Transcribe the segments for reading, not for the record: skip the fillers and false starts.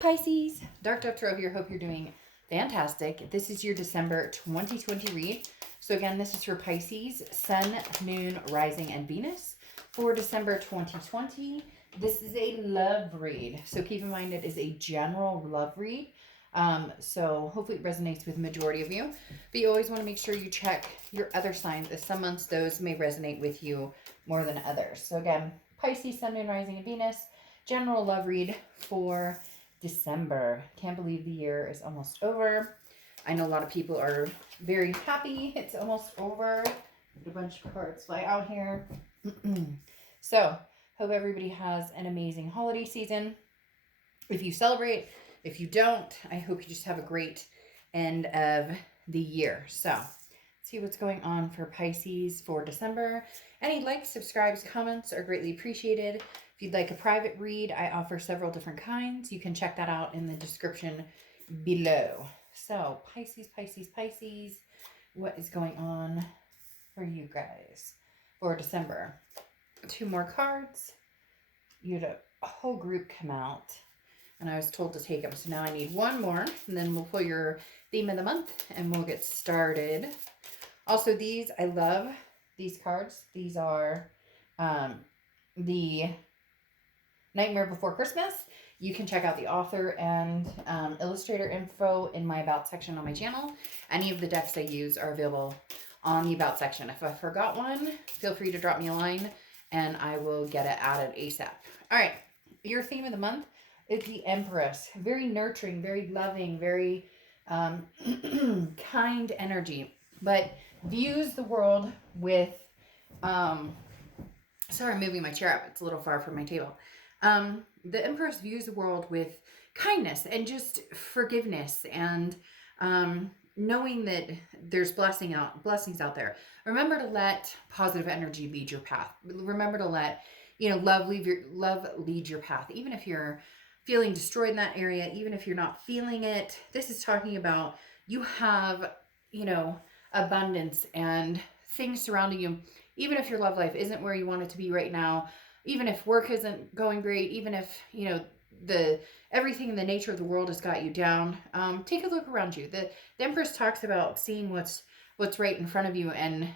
Pisces, Dark Dove Tarot here. Hope you're doing fantastic. This is your December 2020 read. So again, this is for Pisces, Sun, Moon, Rising, and Venus for December 2020. This is a love read. So keep in mind it is a general love read. So hopefully it resonates with the majority of you. But you always want to make sure you check your other signs, as some months those may resonate with you more than others. So again, Pisces, Sun, Moon, Rising, and Venus, general love read for December. Can't believe the year is almost over. I know a lot of people are very happy it's almost over. A bunch of cards fly out here. So, hope everybody has an amazing holiday season. If you celebrate, if you don't, I hope you just have a great end of the year. So, see what's going on for Pisces for December. Any likes, subscribes, comments are greatly appreciated. If you'd like a private read, I offer several different kinds. You can check that out in the description below. So, Pisces, what is going on for you guys for December? 2 more cards. You had a whole group come out, and I was told to take them. So now I need 1 more, and then we'll pull your theme of the month, and we'll get started. Also, I love these cards. These are the Nightmare Before Christmas. You can check out the author and illustrator info in my About section on my channel. Any of the decks I use are available on the About section. If I forgot one, feel free to drop me a line and I will get it added ASAP. All right, your theme of the month is the Empress. Very nurturing, very loving, very kind energy, but views the world with, sorry, I'm moving my chair up. It's a little far from my table. The Empress views the world with kindness and just forgiveness and knowing that there's blessings out there. Remember to let positive energy lead your path. Remember to let love lead your path, even if you're feeling destroyed in that area, even if you're not feeling it. This is talking about you have abundance and things surrounding you, even if your love life isn't where you want it to be right now, even if work isn't going great, even if everything in the nature of the world has got you down. Take a look around you. The Empress talks about seeing what's right in front of you and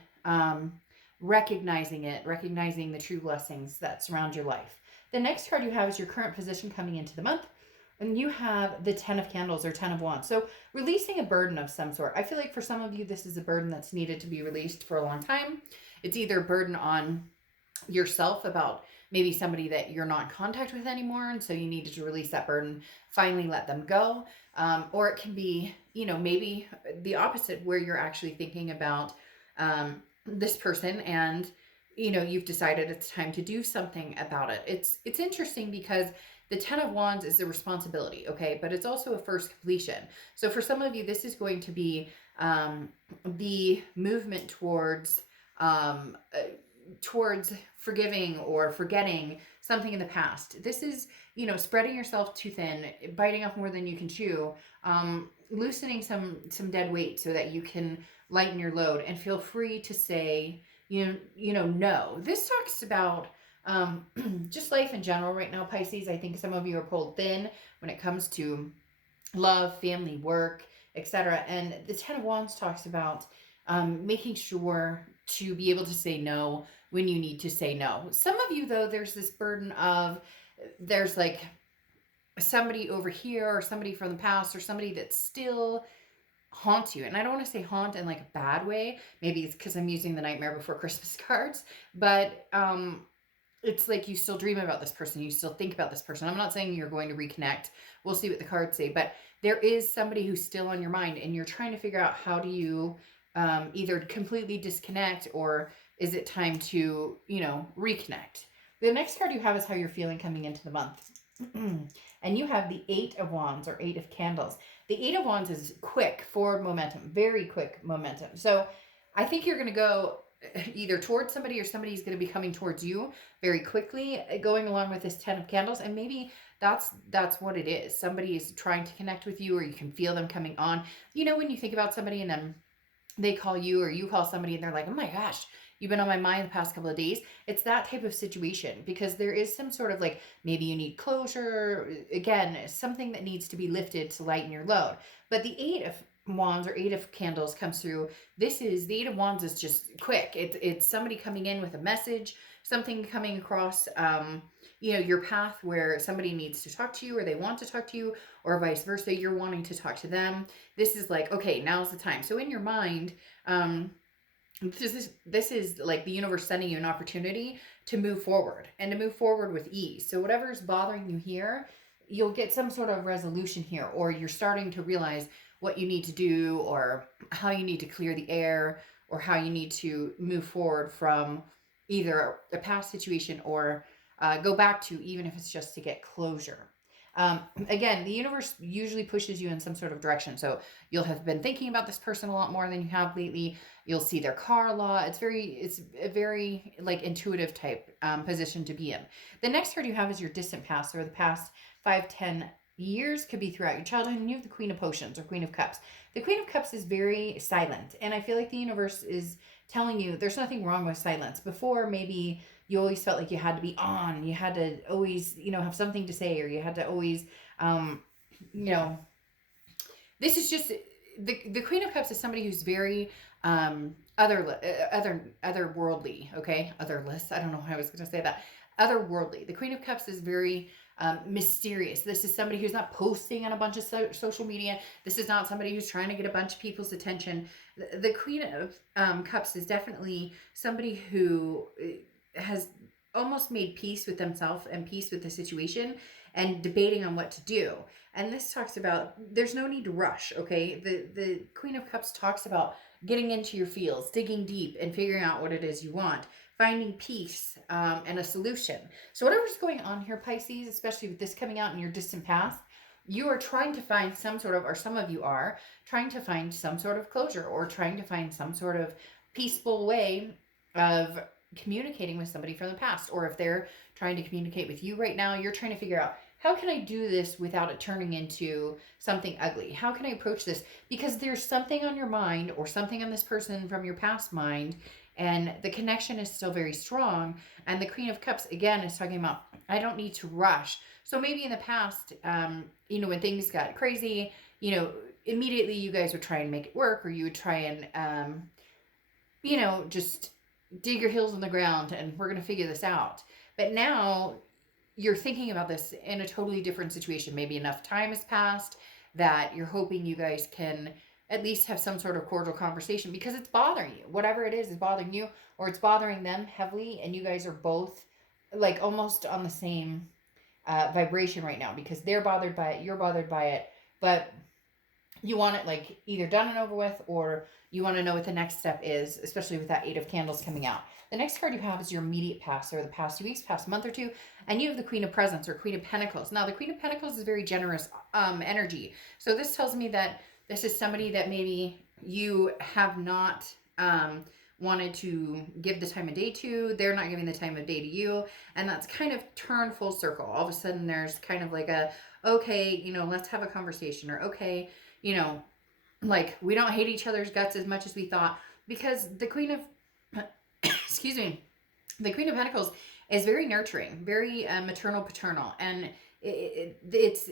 recognizing the true blessings that surround your life. The next card you have is your current position coming into the month. And you have the 10 of Candles or 10 of Wands. So releasing a burden of some sort. I feel like for some of you, this is a burden that's needed to be released for a long time. It's either a burden on yourself about maybe somebody that you're not in contact with anymore, and so you needed to release that burden, finally let them go. Or it can be, maybe the opposite, where you're actually thinking about this person and you've decided it's time to do something about it. It's interesting because the 10 of Wands is a responsibility, okay? But it's also a first completion. So for some of you, this is going to be the movement towards forgiving or forgetting something in the past. This is, spreading yourself too thin, biting off more than you can chew, loosening some dead weight so that you can lighten your load and feel free to say, no. This talks about just life in general right now, Pisces. I think some of you are pulled thin when it comes to love, family, work, etc. And the 10 of Wands talks about making sure to be able to say no when you need to say no. Some of you, though, there's this burden of, there's like somebody over here or somebody from the past or somebody that still haunts you. And I don't want to say haunt in like a bad way. Maybe it's because I'm using the Nightmare Before Christmas cards, but it's like you still dream about this person. You still think about this person. I'm not saying you're going to reconnect. We'll see what the cards say, but there is somebody who's still on your mind and you're trying to figure out how do you either completely disconnect or is it time to, reconnect. The next card you have is how you're feeling coming into the month. And you have the 8 of Wands or 8 of Candles. The 8 of Wands is quick, forward momentum, very quick momentum. So I think you're going to go either towards somebody or somebody's going to be coming towards you very quickly, going along with this 10 of Candles. And maybe that's what it is. Somebody is trying to connect with you, or you can feel them coming on. When you think about somebody and then they call you or you call somebody and they're like, oh my gosh, you've been on my mind the past couple of days. It's that type of situation, because there is some sort of like, maybe you need closure, again, something that needs to be lifted to lighten your load. But the Eight of Wands or Eight of Candles comes through. This is the Eight of Wands is just quick. It's somebody coming in with a message, something coming across your path where somebody needs to talk to you, or they want to talk to you, or vice versa, you're wanting to talk to them. This is like, okay, now's the time. So in your mind, this is like the universe sending you an opportunity to move forward, and to move forward with ease. So whatever's bothering you here, you'll get some sort of resolution here, or you're starting to realize what you need to do, or how you need to clear the air, or how you need to move forward from either a past situation, or go back to, even if it's just to get closure. Again, the universe usually pushes you in some sort of direction. So you'll have been thinking about this person a lot more than you have lately. You'll see their car a lot. It's a very like intuitive type position to be in. The next card you have is your distant past, or the past 5-10 years, could be throughout your childhood. And you have the Queen of Potions, or Queen of Cups. The Queen of Cups is very silent, and I feel like the universe is telling you there's nothing wrong with silence. Before, maybe you always felt like you had to be on, you had to always, have something to say, or you had to always, this is just, the Queen of Cups is somebody who's very otherworldly, okay? Otherless, I don't know how I was going to say that. Otherworldly. The Queen of Cups is very mysterious. This is somebody who's not posting on a bunch of social media. This is not somebody who's trying to get a bunch of people's attention. The Queen of Cups is definitely somebody who has almost made peace with themselves and peace with the situation, and debating on what to do. And this talks about there's no need to rush, okay? The Queen of Cups talks about getting into your feels, digging deep, and figuring out what it is you want, finding peace and a solution. So whatever's going on here, Pisces, especially with this coming out in your distant past, you are trying to find some sort of, or some of you are trying to find some sort of closure, or trying to find some sort of peaceful way of communicating with somebody from the past. Or if they're trying to communicate with you right now, you're trying to figure out, how can I do this without it turning into something ugly? How can I approach this? Because there's something on your mind, or something on this person from your past mind, and the connection is still very strong. And the Queen of Cups, again, is talking about, I don't need to rush. So maybe in the past, when things got crazy, immediately you guys would try and make it work, or you would try and, just dig your heels in the ground and we're going to figure this out. But now you're thinking about this in a totally different situation. Maybe enough time has passed that you're hoping you guys can at least have some sort of cordial conversation, because it's bothering you. Whatever it is bothering you, or it's bothering them heavily, and you guys are both like almost on the same vibration right now, because they're bothered by it, you're bothered by it, but you want it like either done and over with, or you want to know what the next step is, especially with that Eight of Candles coming out. The next card you have is your immediate past, or the past 2 weeks, past month or two, and you have the Queen of Presents, or Queen of Pentacles. Now, the Queen of Pentacles is very generous energy. So this tells me that this is somebody that maybe you have not wanted to give the time of day to. They're not giving the time of day to you. And that's kind of turned full circle. All of a sudden, there's kind of like a, okay, let's have a conversation, or okay, like we don't hate each other's guts as much as we thought, because the Queen of, excuse me, the Queen of Pentacles is very nurturing, very maternal, paternal, and it's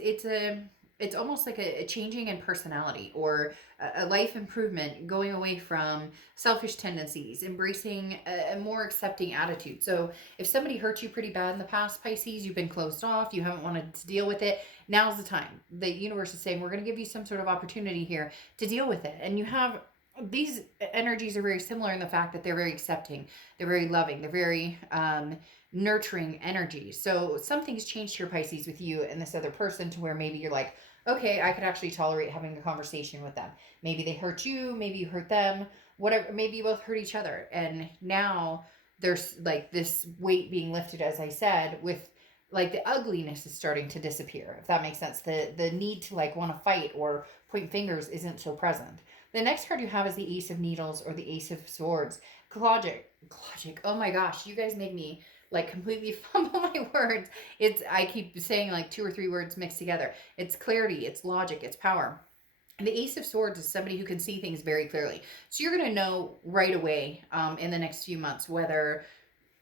almost like a changing in personality, or a life improvement, going away from selfish tendencies, embracing a more accepting attitude. So if somebody hurt you pretty bad in the past, Pisces, you've been closed off, you haven't wanted to deal with it, now's the time. The universe is saying, we're going to give you some sort of opportunity here to deal with it. And you have, these energies are very similar in the fact that they're very accepting, they're very loving, they're very nurturing energies. So something's changed here, Pisces, with you and this other person, to where maybe you're like, okay, I could actually tolerate having a conversation with them. Maybe they hurt you, maybe you hurt them, whatever, maybe you both hurt each other. And now there's like this weight being lifted, as I said, with like the ugliness is starting to disappear, if that makes sense. The need to like want to fight or point fingers isn't so present. The next card you have is the Ace of Needles, or the Ace of Swords. Clogic. Oh my gosh, you guys make me like completely fumble my words. I keep saying like 2 or 3 words mixed together. It's clarity, it's logic, it's power. the Ace of Swords is somebody who can see things very clearly. So you're going to know right away in the next few months whether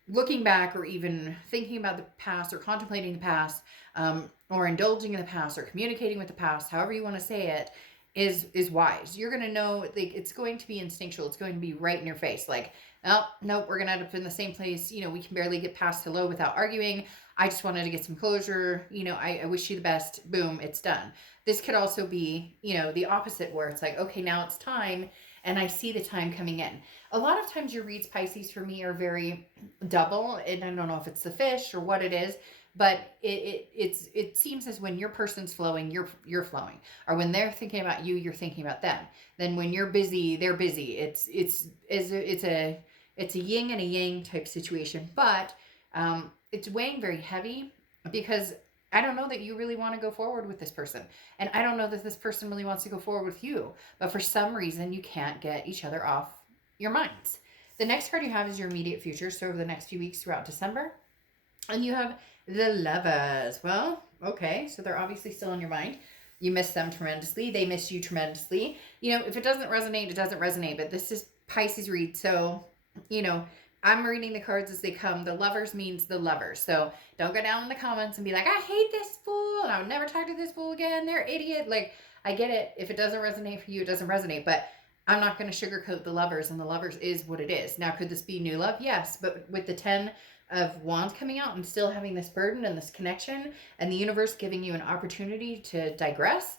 looking back or even thinking about the past or contemplating the past or indulging in the past or communicating with the past, however you want to say it, is wise. You're going to know, like, it's going to be instinctual. It's going to be right in your face. Like, oh, nope, we're going to end up in the same place. You know, we can barely get past hello without arguing. I just wanted to get some closure. You know, I wish you the best. Boom, it's done. This could also be, you know, the opposite where it's like, okay, now it's time. And I see the time coming in. A lot of times your reads, Pisces, for me are very double. And I don't know if it's the fish or what it is, but it seems as when your person's flowing, you're flowing, or when they're thinking about you, you're thinking about them. Then when you're busy, they're busy. It's a yin and a yang type situation, but it's weighing very heavy because I don't know that you really want to go forward with this person, and I don't know that this person really wants to go forward with you. But for some reason, you can't get each other off your minds. The next card you have is your immediate future, so over the next few weeks throughout December. And you have the Lovers. Well, okay, so they're obviously still in your mind. You miss them tremendously. They miss you tremendously. You know, if it doesn't resonate, it doesn't resonate. But this is Pisces read. So, you know, I'm reading the cards as they come. The Lovers means the lovers. So don't go down in the comments and be like, I hate this fool and I would never talk to this fool again. They're idiot. Like, I get it. If it doesn't resonate for you, it doesn't resonate. But I'm not going to sugarcoat the Lovers, and the Lovers is what it is. Now, could this be new love? Yes. But with the 10 of Wands coming out and still having this burden and this connection and the universe giving you an opportunity to digress,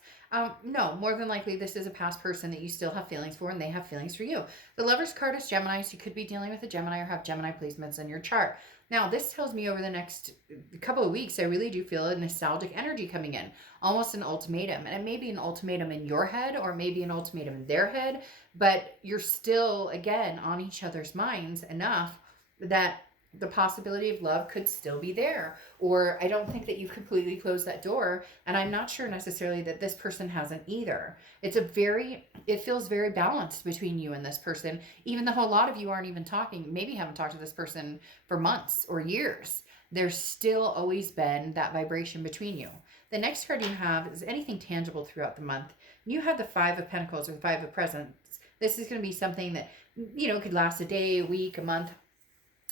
no, more than likely this is a past person that you still have feelings for and they have feelings for you. The Lovers card is Gemini, so you could be dealing with a Gemini or have Gemini placements in your chart. Now, this tells me over the next couple of weeks, I really do feel a nostalgic energy coming in, almost an ultimatum. And it may be an ultimatum in your head or maybe an ultimatum in their head, but you're still, again, on each other's minds enough that the possibility of love could still be there. Or I don't think that you've completely closed that door, and I'm not sure necessarily that this person hasn't either. It feels very balanced between you and this person, even though a lot of you aren't even talking, maybe haven't talked to this person for months or years. There's still always been that vibration between you. The next card you have is anything tangible throughout the month. You have the Five of Pentacles or the Five of Presents. This is going to be something that, you know, could last a day, a week, a month,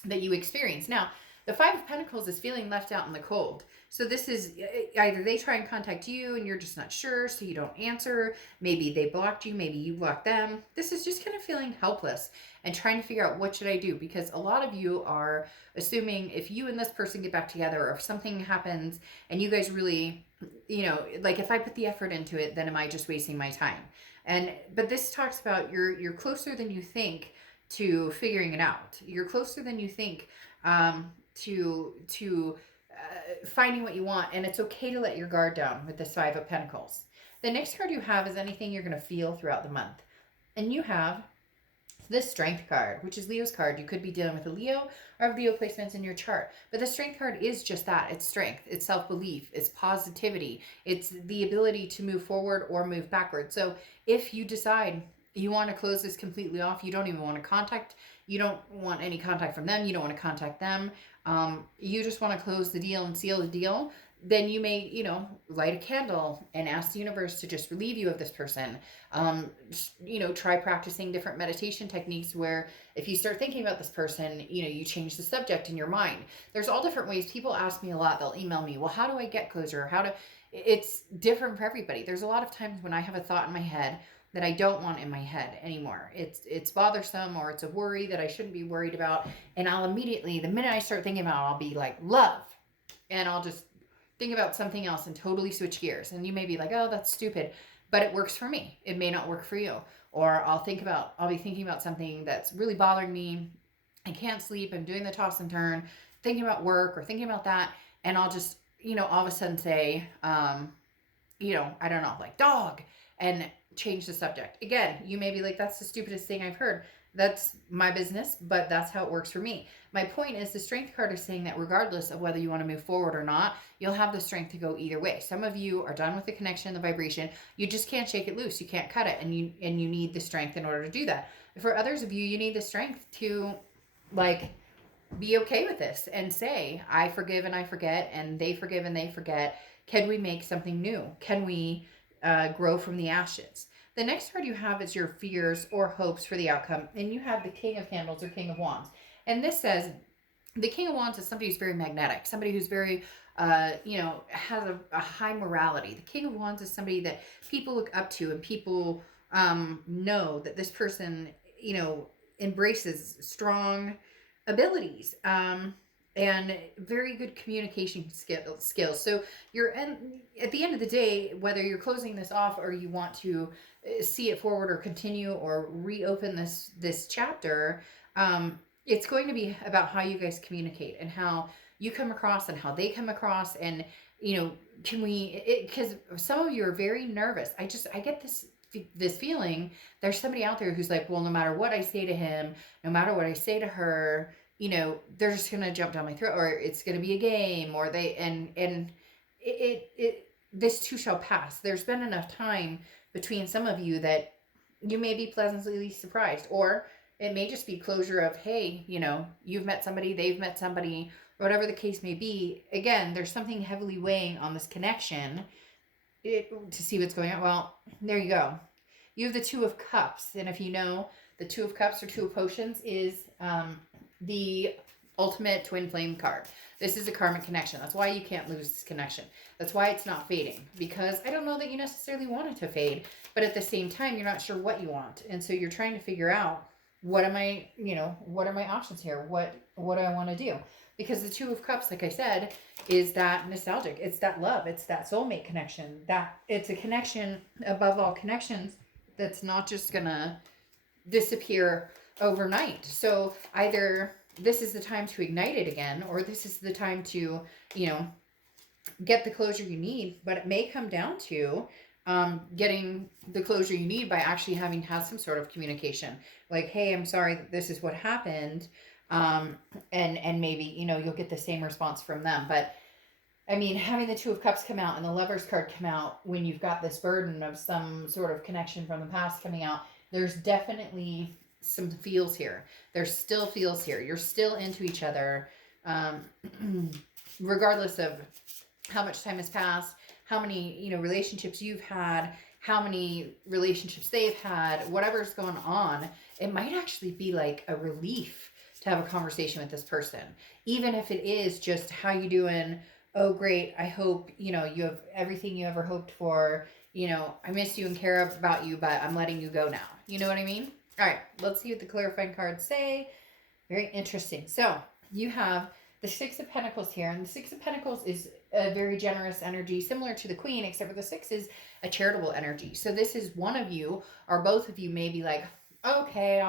that you experience. Now, the Five of Pentacles is feeling left out in the cold. So this is either they try and contact you and you're just not sure, so you don't answer. Maybe they blocked you. Maybe you blocked them. This is just kind of feeling helpless and trying to figure out what should I do, because a lot of you are assuming if you and this person get back together or if something happens and you guys really, you know, like if I put the effort into it, then am I just wasting my time? But this talks about you're closer than you think to figuring it out. You're closer than you think to finding what you want, and it's okay to let your guard down with this Five of Pentacles. The next card you have is anything you're going to feel throughout the month, and you have this Strength card, which is Leo's card. You could be dealing with a Leo or Leo placements in your chart, but the Strength card is just that. It's strength, it's self-belief, it's positivity, it's the ability to move forward or move backward. So if you decide you want to close this completely off, you don't even want to contact, you don't want any contact from them, you don't want to contact them, you just want to close the deal and seal the deal, then you may, you know, light a candle and ask the universe to just relieve you of this person. You know, try practicing different meditation techniques where if you start thinking about this person, you know, you change the subject in your mind. There's all different ways. People ask me a lot, they'll email me, well, how do I get closure? It's different for everybody. There's a lot of times when I have a thought in my head that I don't want in my head anymore. It's bothersome, or it's a worry that I shouldn't be worried about. And I'll immediately, the minute I start thinking about it, I'll be like, love. And I'll just think about something else and totally switch gears. And you may be like, oh, that's stupid, but it works for me. It may not work for you. Or I'll be thinking about something that's really bothering me. I can't sleep. I'm doing the toss and turn, thinking about work or thinking about that. And I'll just, you know, all of a sudden say, you know, I don't know, like dog, and change the subject. Again, you may be like, that's the stupidest thing I've heard. That's my business, but that's how it works for me. My point is the Strength card is saying that regardless of whether you want to move forward or not, you'll have the strength to go either way. Some of you are done with the connection, the vibration. You just can't shake it loose. You can't cut it, and you need the strength in order to do that. For others of you, you need the strength to like be okay with this and say, I forgive and I forget, and they forgive and they forget. Can we make something new? Can we grow from the ashes? The next card you have is your fears or hopes for the outcome. And you have the King of Candles or King of Wands. And this says the King of Wands is somebody who's very magnetic, somebody who's very, has a high morality. The King of Wands is somebody that people look up to, and people know that this person, embraces strong abilities. And very good communication skills. So at the end of the day, whether you're closing this off or you want to see it forward or continue or reopen this chapter, it's going to be about how you guys communicate and how you come across and how they come across. And because some of you are very nervous. I get this feeling there's somebody out there who's like, well, no matter what I say to him, no matter what I say to her, they're just gonna jump down my throat, or it's gonna be a game, or this too shall pass. There's been enough time between some of you that you may be pleasantly surprised, or it may just be closure of, hey, you've met somebody, they've met somebody, whatever the case may be. Again, there's something heavily weighing on this connection to see what's going on. Well, there you go. You have the Two of Cups. And if you know, the Two of Cups or Two of Potions is the ultimate twin flame card. This is a karmic connection. That's why you can't lose this connection. That's why it's not fading. Because I don't know that you necessarily want it to fade. But at the same time, you're not sure what you want. And so you're trying to figure out, what are my options here? What do I want to do? Because the Two of Cups, like I said, is that nostalgic. It's that love. It's that soulmate connection. That it's a connection above all connections that's not just gonna disappear overnight. So either this is the time to ignite it again, or this is the time to, get the closure you need. But it may come down to getting the closure you need by actually having had some sort of communication. Like, hey, I'm sorry, this is what happened. And maybe, you'll get the same response from them. But I mean, having the Two of Cups come out and the Lover's card come out when you've got this burden of some sort of connection from the past coming out, there's definitely some feels here. There's still feels here. You're still into each other, regardless of how much time has passed, how many, relationships you've had, how many relationships they've had, whatever's going on. It might actually be like a relief to have a conversation with this person. Even if it is just, how you doing? Oh, great. I hope, you have everything you ever hoped for. I miss you and care about you, but I'm letting you go now. You know what I mean? All right, let's see what the clarifying cards say. Very interesting. So you have the Six of Pentacles here, and the Six of Pentacles is a very generous energy, similar to the Queen, except for the Six is a charitable energy. So this is one of you or both of you may be like, okay,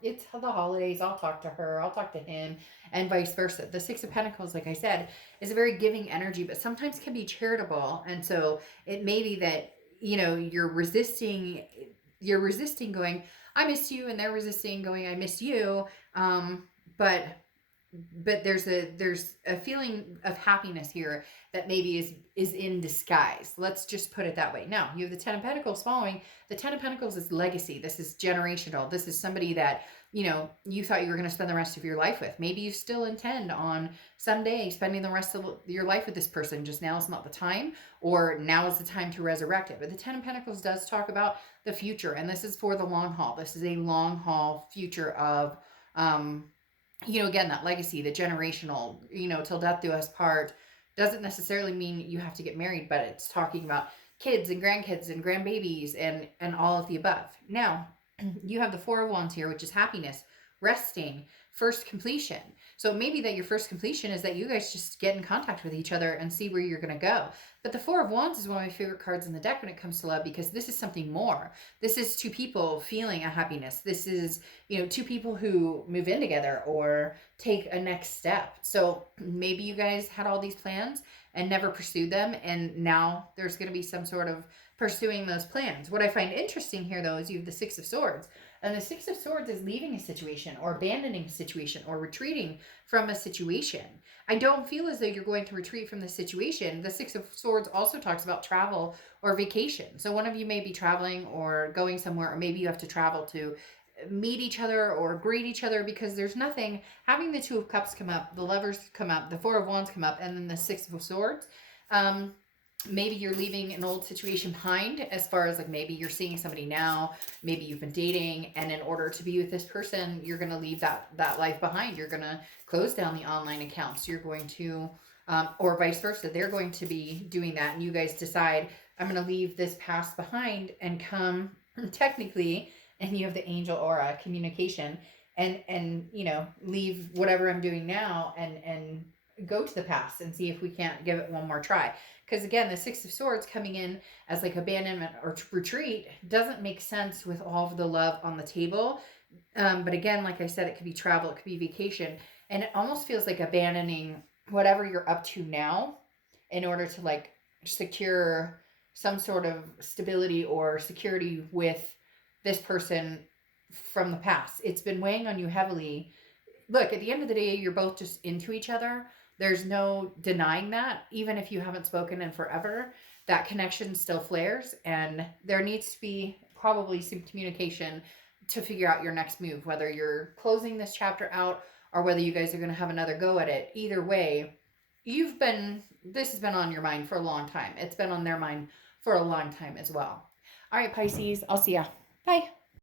it's the holidays, I'll talk to her, I'll talk to him, and vice versa. The Six of Pentacles, like I said, is a very giving energy, but sometimes can be charitable. And so it may be that, you're resisting going, I miss you, and they're resisting going, I miss you. But there's a feeling of happiness here that maybe is in disguise. Let's just put it that way. Now, you have the Ten of Pentacles following. The Ten of Pentacles is legacy. This is generational. This is somebody that, you thought you were going to spend the rest of your life with. Maybe you still intend on someday spending the rest of your life with this person. Just now is not the time, or now is the time to resurrect it. But the Ten of Pentacles does talk about the future, and this is for the long haul. This is a long haul future of, again, that legacy, the generational, till death do us part, doesn't necessarily mean you have to get married, but it's talking about kids and grandkids and grandbabies and all of the above. Now, you have the Four of Wands here, which is happiness, resting, first completion. So it may be that your first completion is that you guys just get in contact with each other and see where you're going to go. But the Four of Wands is one of my favorite cards in the deck when it comes to love, because this is something more. This is two people feeling a happiness. This is, two people who move in together or take a next step. So maybe you guys had all these plans and never pursued them, and now there's going to be some sort of pursuing those plans. What I find interesting here, though, is you have the Six of Swords. And the Six of Swords is leaving a situation or abandoning a situation or retreating from a situation. I don't feel as though you're going to retreat from the situation. The Six of Swords also talks about travel or vacation. So one of you may be traveling or going somewhere, or maybe you have to travel to meet each other or greet each other, because there's nothing, having the Two of Cups come up, the Lovers come up, the Four of Wands come up, and then the Six of Swords. maybe you're leaving an old situation behind, as far as like maybe you're seeing somebody now, maybe you've been dating, and in order to be with this person, you're going to leave that life behind. You're going to close down the online accounts. You're going to or vice versa, they're going to be doing that, and you guys decide, I'm going to leave this past behind and come technically, and you have the angel aura communication, and leave whatever I'm doing now and go to the past and see if we can't give it one more try. Because again, the Six of Swords coming in as like abandonment or retreat doesn't make sense with all of the love on the table. But again, like I said, it could be travel, it could be vacation, and it almost feels like abandoning whatever you're up to now in order to like secure some sort of stability or security with this person from the past. It's been weighing on you heavily. Look, at the end of the day, you're both just into each other. There's no denying that. Even if you haven't spoken in forever, that connection still flares, and there needs to be probably some communication to figure out your next move, whether you're closing this chapter out or whether you guys are going to have another go at it. Either way, this has been on your mind for a long time. It's been on their mind for a long time as well. All right, Pisces, I'll see ya. Bye.